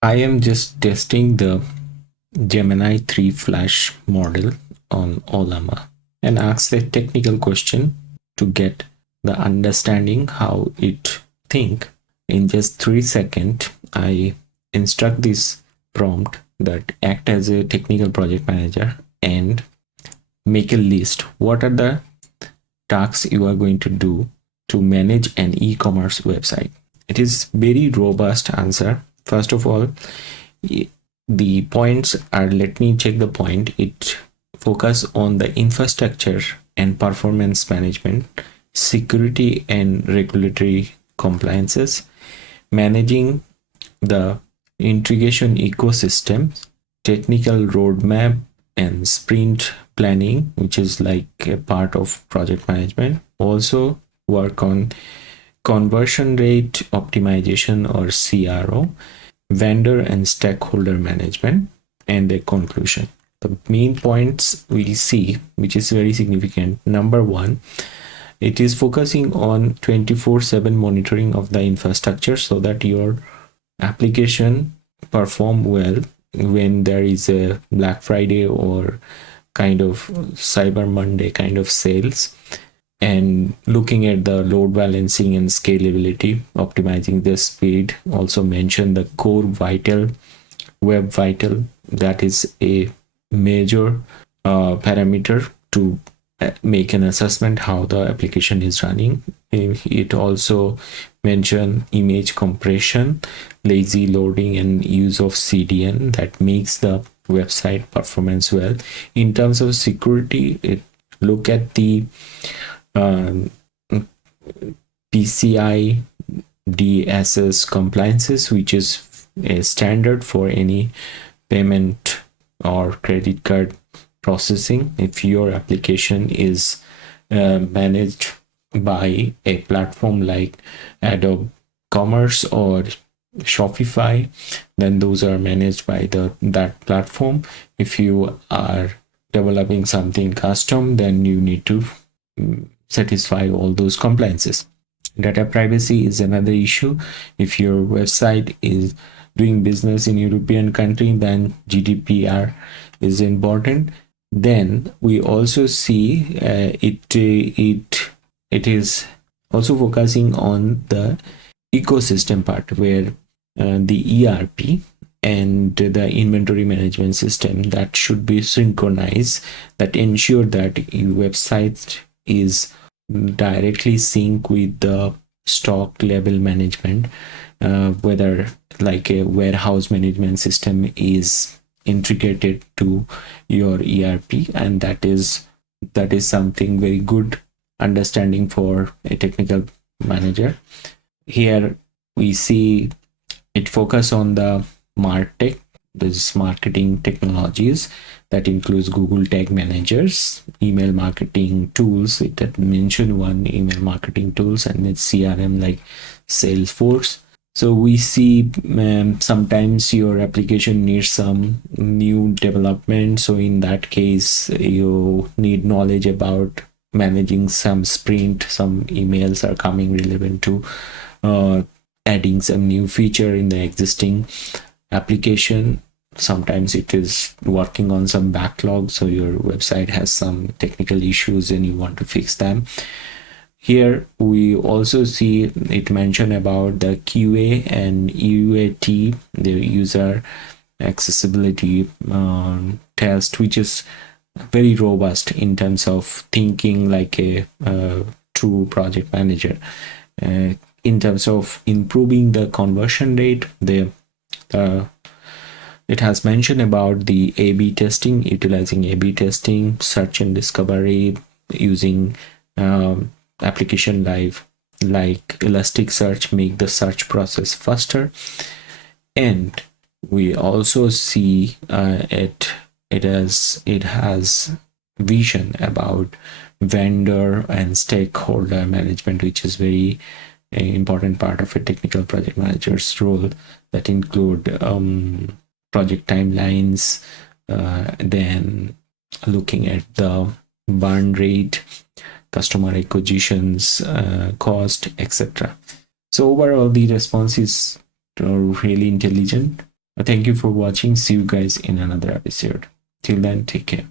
I am just testing the Gemini 3 Flash model on Olama and ask the technical question to get the understanding how it think. In just 3 seconds, I instruct this prompt that act as a technical project manager and make a list. What are the tasks you are going to do to manage an e-commerce website? It is very robust answer. First of all, the points are, let me check the point. It focus on the infrastructure and performance management, security and regulatory compliances, managing the integration ecosystem, technical roadmap and sprint planning, which is like a part of project management. Also work on conversion rate optimization or CRO, vendor and stakeholder management, and a conclusion. The main points we see, which is very significant. Number one, it is focusing on 24/7 monitoring of the infrastructure so that your application perform well when there is a Black Friday or kind of Cyber Monday kind of sales, and looking at the load balancing and scalability, optimizing the speed. Also mention the core vital, web vital, that is a major parameter to make an assessment how the application is running. It also mention image compression, lazy loading and use of CDN that makes the website performance well. In terms of security, it look at the PCI DSS compliances, which is a standard for any payment or credit card processing. If your application is managed by a platform like Adobe Commerce or Shopify, then those are managed by that platform. If you are developing something custom, then you need to satisfy all those compliances. Data privacy is another issue. If your website is doing business in European country, then GDPR is important. Then we also see it is also focusing on the ecosystem part, where the ERP and the inventory management system that should be synchronized, that ensure that your website is directly sync with the stock level management, whether like a warehouse management system is integrated to your ERP, and that is something very good understanding for a technical manager. Here we see it focus on the MarTech, this marketing technologies that includes Google Tag Managers, email marketing tools. It had mentioned one email marketing tools, and it's CRM like Salesforce. So we see sometimes your application needs some new development. So in that case, you need knowledge about managing some sprint. Some emails are coming relevant to adding some new feature in the existing application. Sometimes it is working on some backlog, so your website has some technical issues and you want to fix them. Here we also see it mentioned about the QA and UAT, the user accessibility test, which is very robust in terms of thinking like a true project manager. In terms of improving the conversion rate, it has mentioned about the A/B testing, utilizing A/B testing, search and discovery, using application live like Elasticsearch, make the search process faster. And we also see it has vision about vendor and stakeholder management, which is very important part of a technical project manager's role, that include project timelines, then looking at the burn rate, customer acquisitions, cost, etc. So overall, the response is really intelligent. Thank you for watching. See you guys in another episode. Till then, take care.